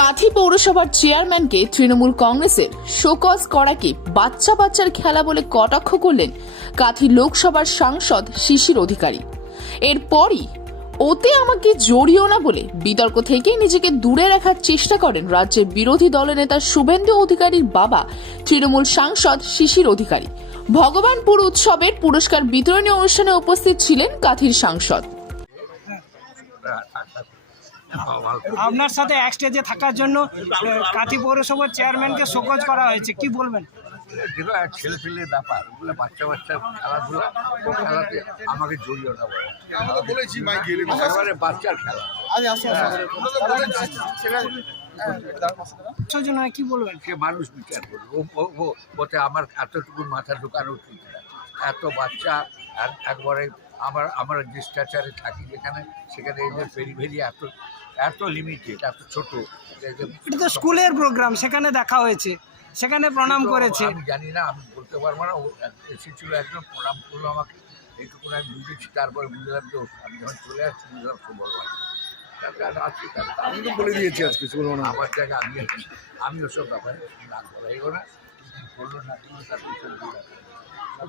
কাঁথি পৌরসভার চেয়ারম্যানকে তৃণমূল কংগ্রেসের শোকজ করাকে বাচ্চা বাচ্চার খেলা বলে কটাক্ষ করলেন কাঁথি লোকসভার সাংসদ শিশির অধিকারী। এরপরই ওতে আমাকে জড়িও না বলে বিতর্ক থেকে নিজেকে দূরে রাখার চেষ্টা করেন রাজ্যের বিরোধী দলনেতা শুভেন্দু অধিকারীর বাবা তৃণমূল সাংসদ শিশির অধিকারী। ভগবানপুর উৎসবের পুরস্কার বিতরণী অনুষ্ঠানে উপস্থিত ছিলেন কাঁথির সাংসদ। আপনার সাথে এক স্টেজে থাকার জন্য কাঁথি পৌরসভার চেয়ারম্যানকে শোকজ করা হয়েছে। কি বলবেন? যেগুলো এক ছেলে পেলের ব্যাপার। ওগুলো বাচ্চা বাচ্চা খেলাধুলা খেলাতে আমাকে জড়িয়ে না বলেছি একেবারে বাচ্চার খেলা। জন্য কি বলবেন? সে মানুষ বিচার করবে? ও আমার এতটুকু মাথা ঢুকানো ঠিক না। এত বাচ্চা একবারে আমার আমার যে স্ট্যাচারে থাকি যেখানে সেখানে এদের ফেরি ফেরি এত এত লিমিটেড এত ছোট। এটা তো স্কুলের প্রোগ্রাম সেখানে দেখা হয়েছে। সেখানে প্রণাম করেছে। আমি জানি না আমি বলতে পারব না। ও এসেছিল একজন প্রণাম করল আমাকে। এইটুকু আমি বুঝেছি তারপরে বুঝলাম যে আমি যখন চলে আসছি বুঝলাম সে বললাম তারপরে আর আছি তারপরে আমি তো বলে দিয়েছি আজকে সুবর্ণ আমার জায়গা আমি আমি ওসব ব্যাপারে না করাইও না। করল না করল তার পিছনে দৌড়াবো। সব